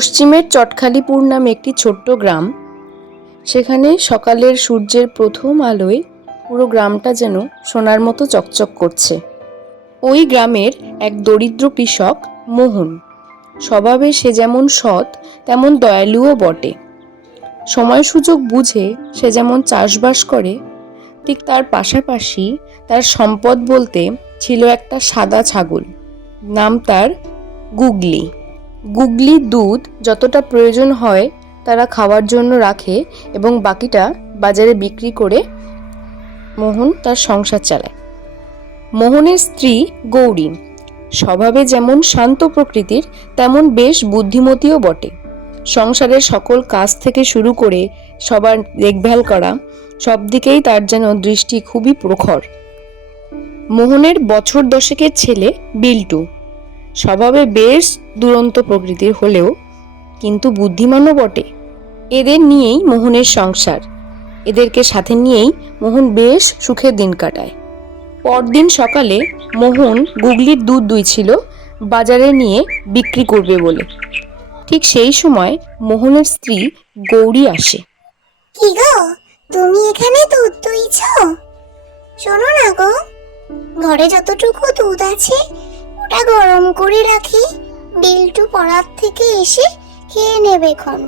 পশ্চিমের চটখালিপুর নামে একটি ছোট্ট গ্রাম। সেখানে সকালের সূর্যের প্রথম আলোয় পুরো গ্রামটা যেন সোনার মতো চকচক করছে। ওই গ্রামের এক দরিদ্র কৃষক মোহন। স্বভাবে সে যেমন সৎ তেমন দয়ালুও বটে। সময় সুযোগ বুঝে সে যেমন চাষবাস করে, ঠিক তার পাশাপাশি তার সম্পদ বলতে ছিল একটা সাদা ছাগল। নাম তার গুগলি। গুগলির দুধ যতটা প্রয়োজন হয় তারা খাওয়ার জন্য রাখে এবং বাকিটা বাজারে বিক্রি করে মোহন তার সংসার চালায়। মোহনের স্ত্রী গৌরী স্বভাবে যেমন শান্ত প্রকৃতির তেমন বেশ বুদ্ধিমতীও বটে। সংসারের সকল কাজ থেকে শুরু করে সবার দেখভাল করা সব দিকেই তার যেন দৃষ্টি খুবই প্রখর। মোহনের বছর দশেকের ছেলে বিল্টু স্বভাবে বেশ দুরন্ত প্রকৃতির হলেও কিন্তু বুদ্ধিমানও বটে। এদের নিয়েই মোহনের সংসার। এদেরকে সাথে নিয়েই মোহন বেশ সুখে দিন কাটায়। পরদিন সকালে মোহন গুগলির দুধ দুইছিল বাজারে নিয়ে বিক্রি করবে বলে। ঠিক সেই সময় মোহনের স্ত্রী গৌরী আসে। কি গো, তুমি এখানে দুধ দুইছ? শোনো না গো, ঘরে যতটুকু দুধ আছে ওটা গরম করে রাখি, বিল্টু পড়ার থেকে এসে খেয়ে নেবে খন।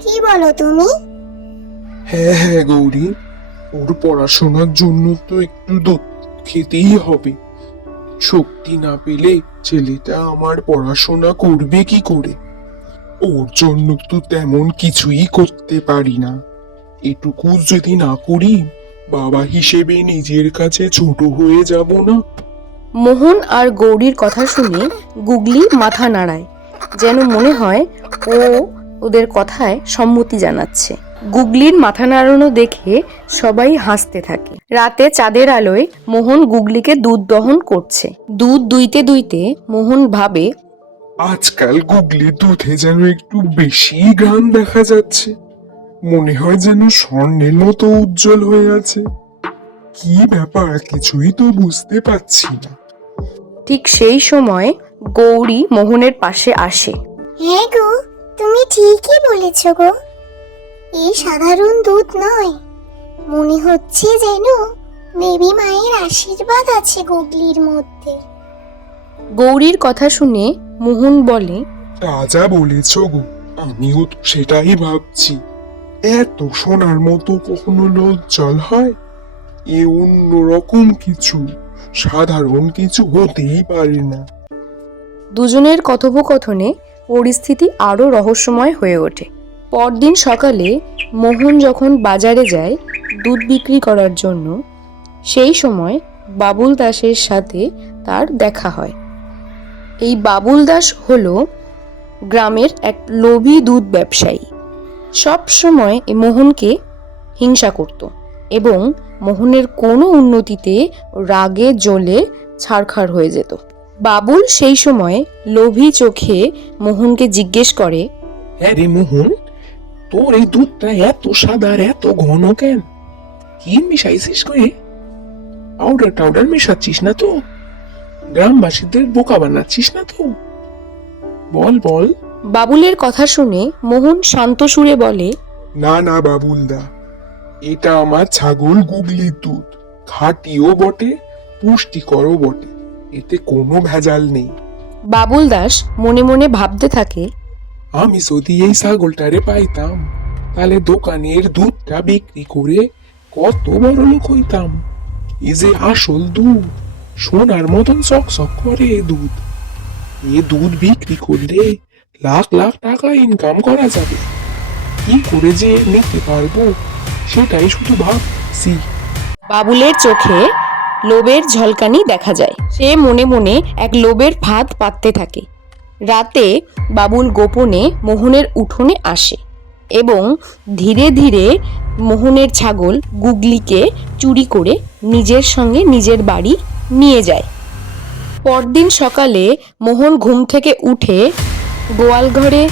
কি বলো তুমি? হ্যাঁ গৌরী, ওর পড়াশোনার জন্য তো একটু দুধ খেতেই হবে। শক্তি না পেলে ছেলেটা আমার পড়াশোনা করবে কি করে? ওর জন্য তো তেমন কিছুই করতে পারি না। এটুকু যদি না করি, বাবা হিসেবে নিজের কাছে ছোট হয়ে যাব না? মোহন আর গৌরীর কথা শুনে গুগলি মাথা নাড়ায়, যেন মনে হয় ও ওদের কথায় সম্মতি জানাচ্ছে। গুগলির মাথা নাড়ানো দেখে সবাই হাসতে থাকে। রাতে চাঁদের আলোয় মোহন গুগলিকে দুধ দহন করছে। দুধ দুইতে দুইতে মোহন ভাবে, আজকাল গুগলির দুধে যেন একটু বেশি ঘ্রাণ দেখা যাচ্ছে। মনে হয় যেন স্বর্ণের মতো উজ্জ্বল হয়ে আছে। কি ব্যাপার, কিছুই তো বুঝতে পারছি না। ঠিক সেই সময় গৌরী মোহনের পাশে আসে। হ্যাঁ গো, তুমি ঠিকই বলেছ গো। এই সাধারণ দুধ নয়, মনে হচ্ছে যেন দেবী মায়ের আশীর্বাদ আছে গুগলির মধ্যে। গৌরীর কথা শুনে মোহন বলে, রাজা বলেছ গো, আমিও তো সেটাই ভাবছি। এত সোনার মতো কখনো জল হয়? এ অন্যরকম কিছু, সাধারণ কিছু হতেই পারে না। দুজনের কথোপকথনে পরিস্থিতি আরো রহস্যময় হয়ে ওঠে। পরদিন সকালে মোহন যখন বাজারে যায় দুধ বিক্রি করার জন্য, সেই সময় বাবুল দাসের সাথে তার দেখা হয়। এই বাবুল দাস হলো গ্রামের এক লোভী দুধ ব্যবসায়ী। সব সময় মোহনকে হিংসা করত এবং মোহনের কোনো উন্নতিতে রাগে জ্বলে ছারখার হয়ে যেত। বাবুল সেই সময় লোভী চোখে মোহনকে জিজ্ঞেস করে, হ্যাঁ রে মোহন, তোর এই দুধটা এত সাদা আর এত ঘন কেন? কি মিশাইছিস করে? পাউডার টাউডার মেশাচ্ছিস না তো? গ্রামবাসীদের বোকা বানাচ্ছিস না তো? বল বল। বাবুলের কথা শুনে মোহন শান্ত সুরে বলে, না না বাবুলদা, এটা আমার ছাগল গুগলির দুধ। খাঁটিও বটে, পুষ্টিকরও বটে, এতে কোনো ভেজাল নেই। বাবুল দাস মনে মনে ভাবতে থাকে, আমি যদি এই ছাগলটারে পাইতাম, তাহলে দোকানের দুধটা বিক্রি করে কত বড় লোক হইতাম। এই যে আসল দুধ, সোনার মতন চকচক করে এ দুধ। এ দুধ বিক্রি করলে লাখ লাখ টাকা ইনকাম করা যাবে। কি করে যে নিতে পারবো সেটাই শুধু ভাবছি। বাবুলের চোখে লোভের ঝলকানি দেখা যায়। সে মনে মনে এক লোভের ফাঁদ পাততে থাকে। রাতে বাবুল গোপনে মোহনের উঠোনে আসে এবং ধীরে ধীরে মোহনের ছাগল গুগলিকে চুরি করে নিজের সঙ্গে নিজের বাড়ি নিয়ে যায়। পরদিন সকালে মোহন ঘুম থেকে উঠে গোয়াল ঘরে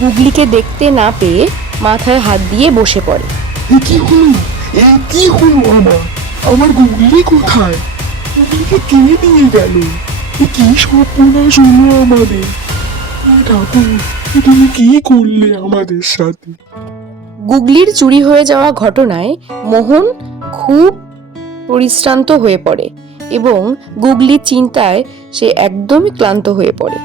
গুগলিকে দেখতে না পেয়ে মাথায় হাত দিয়ে বসে পড়ে। এ কি হলো? এ কি হলো? আমার গুগলি কোথায়? গুগলিকে কে নিয়ে গেল? এ কি সর্বনাশ হলো আমাদের? হে ঠাকুর, তুমি কি করলে আমাদের সাথে? গুগলির চুরি হয়ে যাওয়া ঘটনায় মোহন খুব পরিশ্রান্ত হয়ে পড়ে এবং গুগলির চিন্তায় সে একদমই ক্লান্ত হয়ে পড়ে।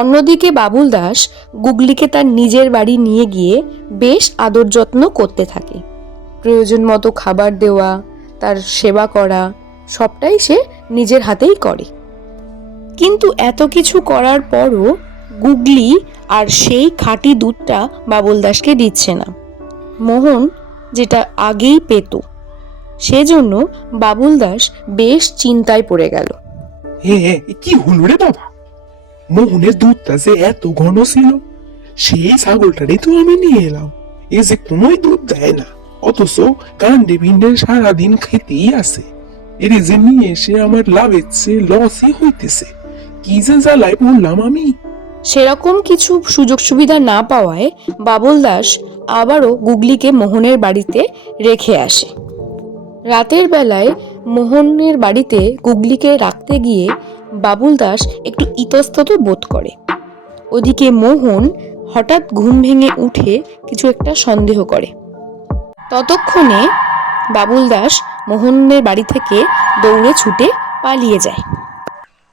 অন্যদিকে বাবুল দাস গুগলিকে তার নিজের বাড়ি নিয়ে গিয়ে বেশ আদর যত্ন করতে থাকে। প্রয়োজন মতো খাবার দেওয়া, তার সেবা করা, সবটাই সে নিজের হাতেই করে। কিন্তু এত কিছু করার পরও গুগলি আর সেই খাঁটি দুধটা বাবুল দাসকে দিচ্ছে না, মোহন যেটা আগেই পেত। সেজন্য বাবুল দাস বেশ চিন্তায় পড়ে গেল। কি হলো রে বাবা? মোহনের দুধটা যে এত ঘন ছিল, সেই ছাগলটারই তো আমি নিয়ে এলাম। এ যে কোনোই দুধ দেয় না, অথচ কাণ্ডে ভিন্ডে সারাদিন খেতেই আছে। এর যে নিয়ে এসে আমার লাভের চেয়ে লসই হইতেছে। কি যে জ্বালায় পড়লাম আমি। সেরকম কিছু সুযোগ সুবিধা না পাওয়ায় বাবুল দাস আবারও গুগলিকে মোহনের বাড়িতে রেখে আসে। রাতের বেলায় মোহনের বাড়িতে গুগলিকে রাখতে গিয়ে বাবুল দাস একটু ইতস্তত বোধ করে। ওদিকে মোহন হঠাৎ ঘুম ভেঙে উঠে কিছু একটা সন্দেহ করে। ততক্ষণে বাবুল দাস মোহনের বাড়ি থেকে দৌড়ে ছুটে পালিয়ে যায়।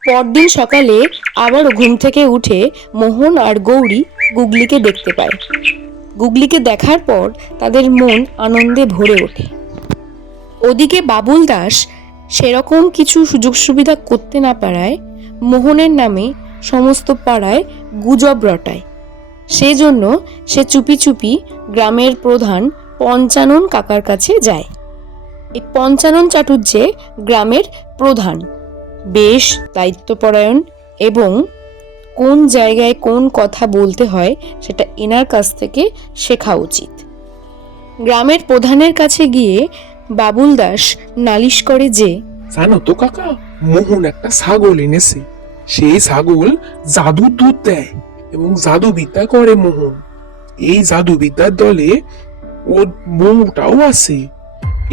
পরদিন সকালে আবারও ঘুম থেকে উঠে মোহন আর গৌরী গুগলিকে দেখতে পায়। গুগলিকে দেখার পর তাদের মন আনন্দে ভরে ওঠে। ওদিকে বাবুল দাস সেরকম কিছু সুযোগ সুবিধা করতে না পারায় মোহনের নামে সমস্ত পাড়ায় গুজব রটায়। সেজন্য সে চুপি চুপি গ্রামের প্রধান পঞ্চানন কাকার কাছে যায়। এই পঞ্চানন চাটুর্যে গ্রামের প্রধান, বেশ দায়িত্বপরায়ণ এবং কোন জায়গায় কোন কথা বলতে হয় সেটা এনার কাছ থেকে শেখা উচিত। গ্রামের প্রধানের কাছে গিয়ে বাবুল দাস নালিশ করে যে, জানো তো কাকা, মোহন একটা ছাগল এনেছে। সেই ছাগল জাদুর দুধ দেয় এবং জাদুবিদ্যা করে মোহন। এই জাদুবিদ্যার দলে ওর বউটাও আছে।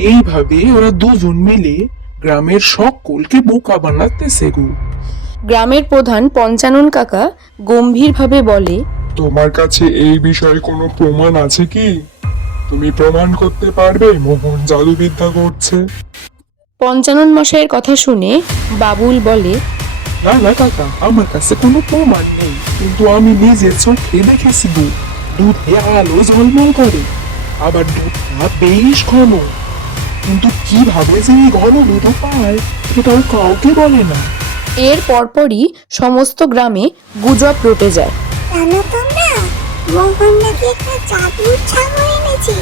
এইভাবে ওরা দুজন মিলে গ্রামের সকলকে বোকা বানাতেছে গো। গ্রামের প্রধান পঞ্চানন কাকা গম্ভীরভাবে বলে, তোমার কাছে এই বিষয়ে কোনো প্রমাণ আছে কি? তুমি প্রমাণ করতে পারবে মোহন জাদুবিদ্যা করছে? পঞ্চানন মশাইয়ের কথা শুনে বাবুল বলে, না না কাকা, আমার কাছে কোনো প্রমাণ নেই, কিন্তু আমি নিজের চোখে দেখেছি গো। দুধে আলো ঝলমল করে, আবার দুধটা বেশ ঘন। কিন্তু কিভাবে যে এই ঘন দুধ পায় এটাও কাউকে বলে না। এর পরপরই সমস্ত গ্রামে গুজব রটে যায়। জানো তোমরা, মোহন নাকি একটা জাদুর ছাগল এনেছে।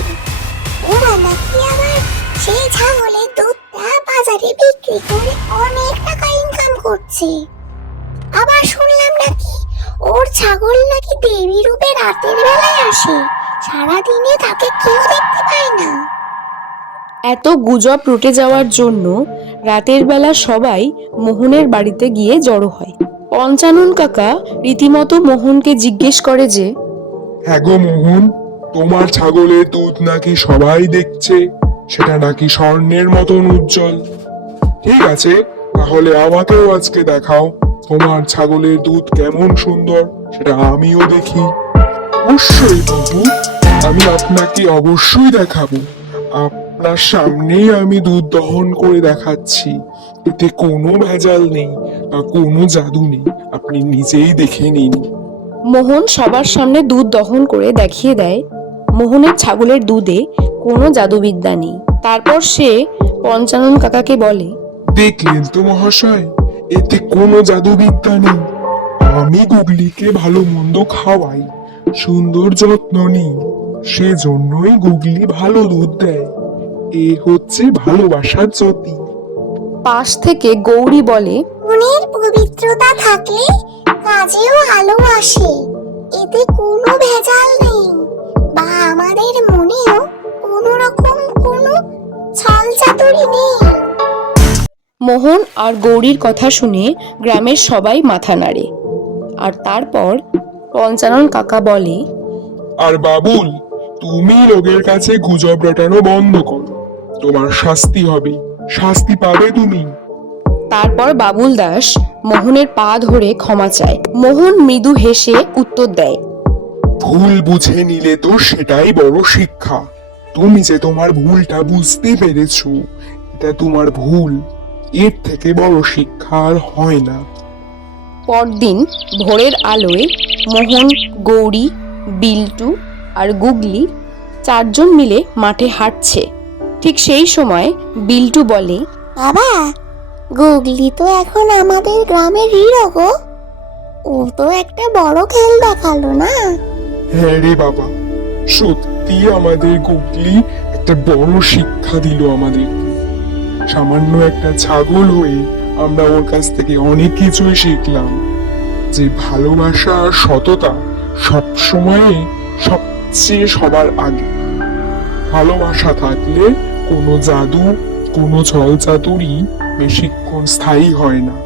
ওরা নাকি আবার সেই ছাগলের দুধটা বাজারে বিক্রি করে অনেক টাকা ইনকাম করছে। আবার শুনলাম নাকি ওর ছাগল নাকি দেবী রূপে রাতের বেলায় আসে, সারাদিনে তাকে কেউ দেখতে পায় না। এত গুজব রটে যাওয়ার জন্য রাতের বেলা সবাই মোহনের বাড়িতে গিয়ে জড়ো হয়। পঞ্চানন কাকা রীতিমতো মোহনকে জিজ্ঞেস করে যে, হ্যাঁ গো মোহন, তোমার ছাগলের দুধ নাকি সবাই দেখছে, সেটা নাকি স্বর্ণের মতন উজ্জ্বল। ঠিক আছে, তাহলে আমাকেও আজকে দেখাও তোমার ছাগলের দুধ কেমন সুন্দর, সেটা আমিও দেখি। অবশ্যই বাবু, আমি আপনাকে অবশ্যই দেখাবো। আপনার সামনেই আমি দুধ দহন করে দেখাচ্ছি। এতে কোনো ভেজাল নেই বা কোনো জাদু নেই, আপনি নিজেই দেখে নিন। মোহন সবার সামনে দুধ দহন করে দেখিয়ে দেয় মোহনের ছাগলের দুধে কোনো জাদুবিদ্যা নেই। তারপর সে পঞ্চানন কাকাকে বলে, দেখলেন তো মহাশয়, এতে কোনো জাদুবিদ্যা নেই। আমি গুগলিকে ভালো মন্দ খাওয়াই, সুন্দর যত্ন নিই, সেজন্যই গুগলি ভালো দুধ দেয়। এ হচ্ছে ভালোবাসার জ্যোতি। পাশ থেকে গৌরী বলে, মনের পবিত্রতা থাকলে কাজেও আলো আসে। এতে কোনো ভেজাল নেই, বা আমাদের মনেও কোনো রকম কোনো ছল চাতুরি নেই। মোহন আর গৌরীর কথা শুনে গ্রামের সবাই মাথা নাড়ে। আর তারপর পঞ্চানন কাকা বলে, আর বাবুল, তুমি লোকের কাছে গুজব রটানো বন্ধ করো, তোমার শাস্তি হবে, শাস্তি পাবে তুমি। তারপর বাবুল দাস মোহনের পা ধরে ক্ষমা চায়। মোহন মৃদু হেসে উত্তর দেয়, ভুল বুঝে নিলে তো সেটাই বড় শিক্ষা। তুমি যে তোমার ভুলটা বুঝতে পেরেছো, এটা তোমার ভুল। এর থেকে বড় শিক্ষা আর হয় না। পরদিন ভোরের আলোয় মোহন, গৌরী, বিল্টু আর গুগলি চারজন মিলে মাঠে হাঁটছে। ঠিক সেই সময় বিল্টু বলে, বাবা, গুগলি তো এখন আমাদের গ্রামের হিরো গো। ও তো একটা বড় খেল দেখালো না? হ্যাঁ রে বাবা, সত্যি আমাদের গুগলি একটা বড় শিক্ষা দিল আমাদেরকে। সামান্য একটা ছাগল হয়ে আমরা ওর কাছ থেকে অনেক কিছুই শিখলাম, যে ভালোবাসা আর সততা সব সময়ে সবচেয়ে সবার আগে। ভালোবাসা থাকলে কোনো জাদু, কোনো ছল চাতুরি বেশিক্ষণ স্থায়ী হয় না।